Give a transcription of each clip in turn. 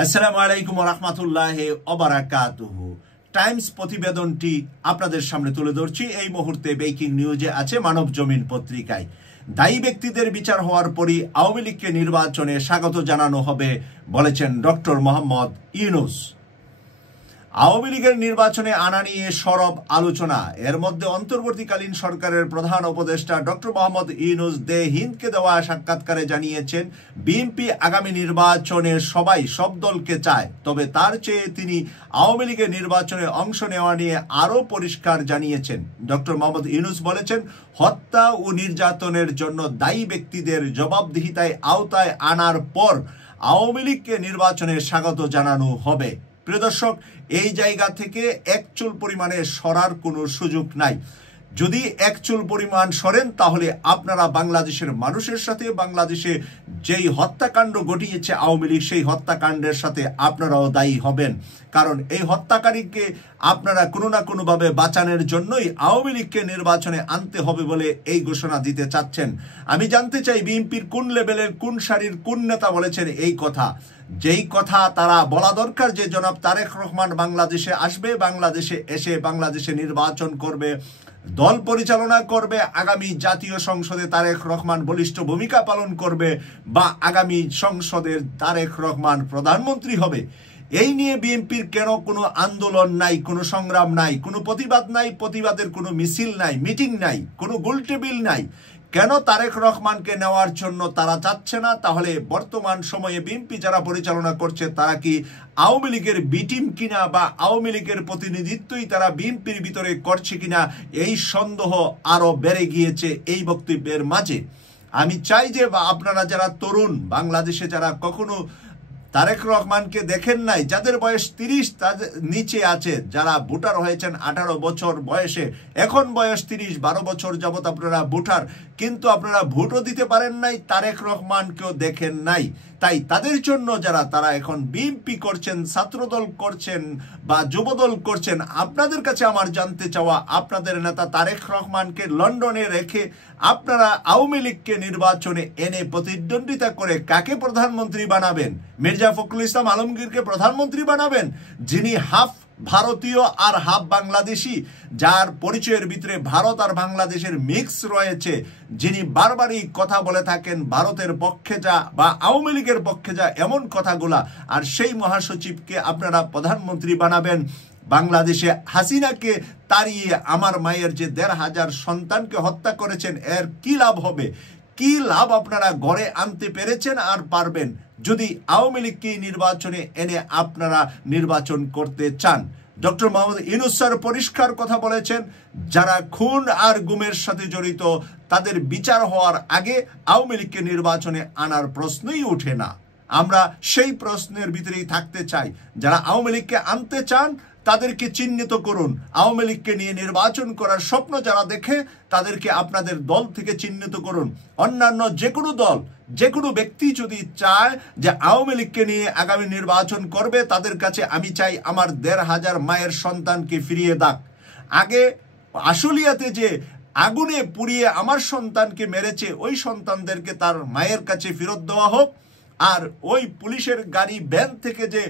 আসসালামু আলাইকুম ওয়া রাহমাতুল্লাহি ওয়া বারাকাতুহু। টাইমস প্রতিবেদনটি আপনাদের সামনে তুলে ধরছি। এই মুহূর্তে ব্রেকিং নিউজে আছে মানব জমিন পত্রিকায়। দায়ী ব্যক্তিদের বিচার হওয়ার পরই আওয়ামী লীগকে নির্বাচনে স্বাগত জানানো হবে বলেছেন ডক্টর মোহাম্মদ ইউনূস। আওয়ামী লীগের নির্বাচনে আনা নিয়ে সরব আলোচনা। এর মধ্যে অন্তর্বর্তীকালীন সরকারের প্রধান উপদেষ্টা ডক্টর মোহাম্মদ ইউনূস দে হিন্দকে দেওয়া সাক্ষাৎকারে জানিয়েছেন, বিএনপি আগামী নির্বাচনে সব দলকে চায়, তবে তার চেয়ে তিনি আওয়ামী লীগের নির্বাচনে অংশ নেওয়া নিয়ে আরও পরিষ্কার জানিয়েছেন। ডক্টর মোহাম্মদ ইউনূস বলেছেন, হত্যা ও নির্যাতনের জন্য দায়ী ব্যক্তিদের জবাবদিহিতায় আওতায় আনার পর আওয়ামী লীগকে নির্বাচনে স্বাগত জানানো হবে। প্রিয় দর্শক, এই জায়গা থেকে এক চুল পরিমাণে সরার কোনো সুযোগ নাই। যদি এক চুল পরিমাণ সরেন তাহলে আপনারা বাংলাদেশের মানুষের সাথে, বাংলাদেশে যেই হত্যাকাণ্ড ঘটিয়েছে আওয়ামী লীগ, সেই হত্যাকাণ্ডের সাথে আপনারাও দায়ী হবেন। কারণ এই হত্যাকারীকে আপনারা কোনো না কোনোভাবে বাঁচানোর জন্যই আওয়ামী লীগকে নির্বাচনে আনতে হবে বলে এই ঘোষণা দিতে চাচ্ছেন। আমি জানতে চাই, বিএনপির কোন লেভেলের, কোন সারির কোন নেতা বলেছেন এই কথা? যেই কথা তারা বলা দরকার যে জনাব তারেক রহমান বাংলাদেশে আসবে, বাংলাদেশে এসে বাংলাদেশে নির্বাচন করবে, দল পরিচালনা করবে, আগামী জাতীয় সংসদে তারেক রহমান বলিষ্ঠ ভূমিকা পালন করবে, বা আগামী সংসদের তারেক রহমান প্রধানমন্ত্রী হবে। এই নিয়ে বিএনপির কেন কোনো আন্দোলন নাই, কোনো সংগ্রাম নাই, কোনো প্রতিবাদ নাই, প্রতিবাদের কোনো মিছিল নাই, মিটিং নাই, কোনো গোলটেবিল নাই? কেন তারেক রহমানকে নেওয়ার জন্য তারা চাচ্ছে না? তাহলে বর্তমান সময়ে বিএনপি যারা পরিচালনা করছে তারা কি আওয়ামী লীগের বি টিম কিনা, বা আওয়ামী লীগের প্রতিনিধিত্বই তারা বিএনপির ভিতরে করছে কিনা, এই সন্দেহ আরো বেড়ে গিয়েছে এই বক্তব্যের মাঝে। আমি চাই যে আপনারা যারা তরুণ, বাংলাদেশে যারা কখনো তারেক রহমানকে দেখেন নাই, যাদের বয়স 30 তাদের নিচে আছে, যারা ভোটার হয়েছেন 18 বছর বয়সে, এখন বয়স 30-12 বছর যাবত আপনারা ভোটার, কিন্তু আপনারা ভোটও দিতে পারেন নাই, তারেক রহমানকেও দেখেন নাই। তাই তাদের জন্য যারা তারা এখন বিএনপি করছেন, ছাত্রদল করছেন বা যুবদল করছেন, আপনাদের কাছে আমার জানতে চাওয়া, আপনাদের নেতা তারেক রহমানকে লন্ডনে রেখে আপনারা আওয়ামী লীগকে নির্বাচনে এনে প্রতিদ্বন্দ্বিতা করে কাকে প্রধানমন্ত্রী বানাবেন? মির্জা ফখরুল ইসলাম আলমগীরকে প্রধানমন্ত্রী বানাবেন, যিনি হাফ ভারতীয় আর হাফ বাংলাদেশি, যার পরিচয়ের ভিতরে ভারত আর বাংলাদেশের মিক্স রয়েছে, যিনি বারবারই কথা বলে থাকেন ভারতের পক্ষে যা বা আওয়ামী লীগের পক্ষে যা, এমন কথাগুলা, আর সেই মহাসচিবকে আপনারা প্রধানমন্ত্রী বানাবেন? বাংলাদেশে হাসিনাকে তাড়িয়ে আমার মায়ের যে 1,500 সন্তানকে হত্যা করেছেন, এর কি লাভ হবে? কি লাভ আপনারা গড়ে আনতে পেরেছেন আর পারবেন যদি আওয়ামী লীগকে নির্বাচনে এনে আপনারা নির্বাচন করতে চান? ডক্টর মোহাম্মদ ইউনূস স্যার পরিষ্কার কথা বলেছেন, যারা খুন আর গুমের সাথে জড়িত তাদের বিচার হওয়ার আগে আওয়ামী লীগকে নির্বাচনে আনার প্রশ্নই ওঠে না। আমরা সেই প্রশ্নের ভিতরেই থাকতে চাই। যারা আওয়ামী লীগকে আনতে চান তাদেরকে চিহ্নিত করুন। আওয়ামী লীগকে নিয়ে নির্বাচন করার স্বপ্ন যারা দেখে তাদেরকে আপনাদের দল থেকে চিহ্নিত করুন। অন্যান্য যে কোনো দল, যে কোনো ব্যক্তি যদি চায় যে আওয়ামী লীগকে নিয়ে আগামী নির্বাচন করবে, তাদের কাছে আমি চাই আমার 1,500 মায়ের সন্তানকে ফিরিয়ে দাক। আগে আশুলিয়াতে যে আগুনে পুড়িয়ে আমার সন্তানকে মেরেছে, ওই সন্তানদেরকে তার মায়ের কাছে ফেরত দেওয়া হোক। আর ওই পুলিশের গাড়ি ভ্যান থেকে যে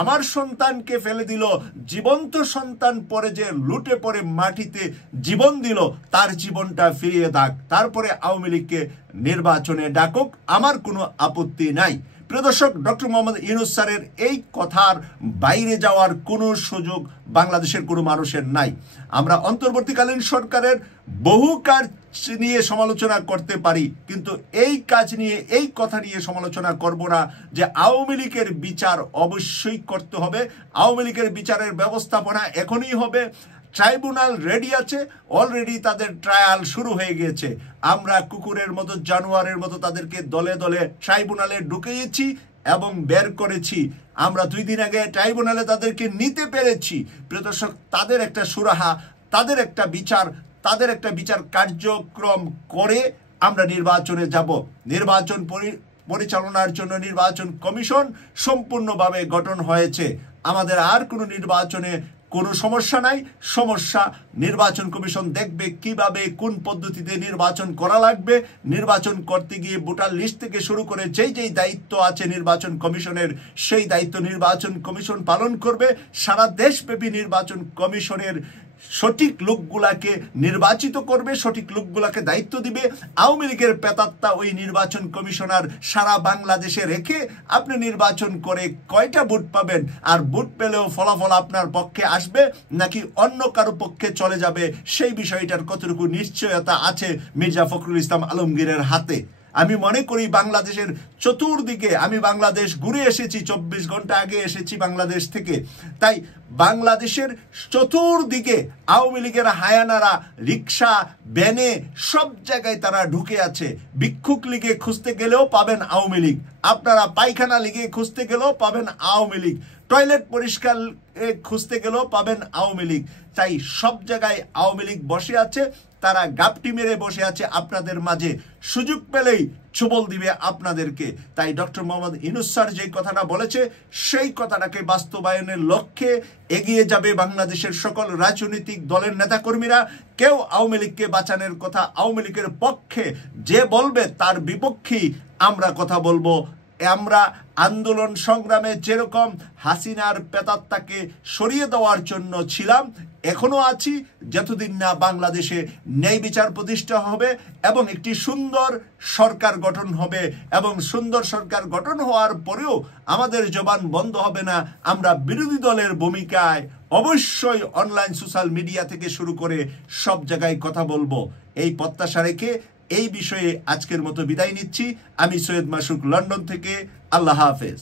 আমার সন্তানকে ফেলে দিল, জীবন্ত সন্তান পরে যে লুটে পড়ে মাটিতে জীবন দিল, তার জীবনটা ফিরিয়ে দাক। তারপরে আওয়ামী লীগকে নির্বাচনে ডাকুক, আমার কোনো আপত্তি নাই। প্রিয় দর্শক, ডক্টর মোহাম্মদ ইউনূস স্যারের এই কথার বাইরে যাওয়ার কোনো সুযোগ বাংলাদেশের কোনো মানুষের নাই। আমরা অন্তর্বর্তীকালীন সরকারের বহু কাজ নিয়ে সমালোচনা করতে পারি, কিন্তু এই কাজ নিয়ে, এই কথা নিয়ে সমালোচনা করব না যে আওয়ামী লীগের বিচার অবশ্যই করতে হবে। আওয়ামী লীগের বিচারের ব্যবস্থাপনা এখনই হবে। ট্রাইব্যুনাল রেডি আছে, অলরেডি তাদের ট্রায়াল শুরু হয়ে গিয়েছে। আমরা কুকুরের মতো, জানোয়ারের মতো তাদেরকে দলে দলে ট্রাইব্যুনালে ঢুকিয়েছি এবং বের করেছি। আমরা 2 দিন আগে ট্রাইব্যুনালে তাদেরকে নিতে পেরেছি। প্রিয় দর্শক, তাদের একটা সুরাহা, তাদের একটা বিচার কার্যক্রম করে আমরা নির্বাচনে যাব। নির্বাচন পরিচালনার জন্য নির্বাচন কমিশন সম্পূর্ণভাবে গঠন হয়েছে। আমাদের আর কোনো নির্বাচনে কোনো সমস্যা নাই। সমস্যা নির্বাচন কমিশন দেখবে কিভাবে কোন পদ্ধতিতে নির্বাচন করা লাগবে। নির্বাচন করতে গিয়ে ভোটার লিস্ট থেকে শুরু করে যেই দায়িত্ব আছে নির্বাচন কমিশনের, সেই দায়িত্ব নির্বাচন কমিশন পালন করবে। সারা দেশব্যাপী নির্বাচন কমিশনের সঠিক লোকগুলাকে নির্বাচিত করবে, সঠিক লোকগুলাকে দায়িত্ব দিবে। আওয়ামী লীগের পেতাত্তা ওই নির্বাচন কমিশনার সারা বাংলাদেশে রেখে আপনি নির্বাচন করে কয়টা ভোট পাবেন, আর ভোট পেলেও ফলাফল আপনার পক্ষে আসবে নাকি অন্য কারো পক্ষে চলে যাবে, সেই বিষয়টার কতটুকু নিশ্চয়তা আছে মির্জা ফখরুল ইসলাম আলমগীরের হাতে। আমি মনে করি বাংলাদেশের চতুর্দিকে, আমি বাংলাদেশ ঘুরে এসেছি, 24 ঘন্টা আগে এসেছি বাংলাদেশ থেকে, তাই বাংলাদেশের চতুর্দিকে আওয়ামী লীগের হায়ানারা রিক্সা ভ্যানে সব জায়গায় তারা ঢুকে আছে। ভিক্ষুক লীগে খুঁজতে গেলেও পাবেন আওয়ামী লীগ, আপনারা পায়খানা লীগে খুঁজতে গেলেও পাবেন আওয়ামী লীগ, টয়লেট পরিষ্কার খুঁজতে গেলেও পাবেন আওয়ামী লীগ। তাই সব জায়গায় আওয়ামী লীগ বসে আছে, তারা গাপটি মেরে বসে আছে আপনাদের মাঝে, সুযোগ পেলেই ছবল দিবে আপনাদেরকে। তাই ডক্টর মোহাম্মদ ইউনূস স্যার যে কথাটা বলেছে, সেই কথাটাকে বাস্তবায়নের লক্ষ্যে এগিয়ে যাবে বাংলাদেশের সকল রাজনৈতিক দলের নেতাকর্মীরা। কেউ আওয়ামী লীগকে বাঁচানোর কথা, আওয়ামী লীগের পক্ষে যে বলবে তার বিপক্ষেই আমরা কথা বলবো। আমরা আন্দোলন সংগ্রামে যেরকম হাসিনার পেতাত্তাকে সরিয়ে দেওয়ার জন্য ছিলাম, এখনো আছি, যতদিন না বাংলাদেশে ন্যায় বিচার প্রতিষ্ঠা হবে এবং একটি সুন্দর সরকার গঠন হবে। এবং সুন্দর সরকার গঠন হওয়ার পরেও আমাদের জবান বন্ধ হবে না। আমরা বিরোধী দলের ভূমিকায় অবশ্যই অনলাইন সোশ্যাল মিডিয়া থেকে শুরু করে সব জায়গায় কথা বলবো। এই প্রত্যাশা রেখে এই বিষয়ে আজকের মতো বিদায় নিচ্ছি। আমি সৈয়দ মাসুক, লন্ডন থেকে। আল্লাহ হাফেজ।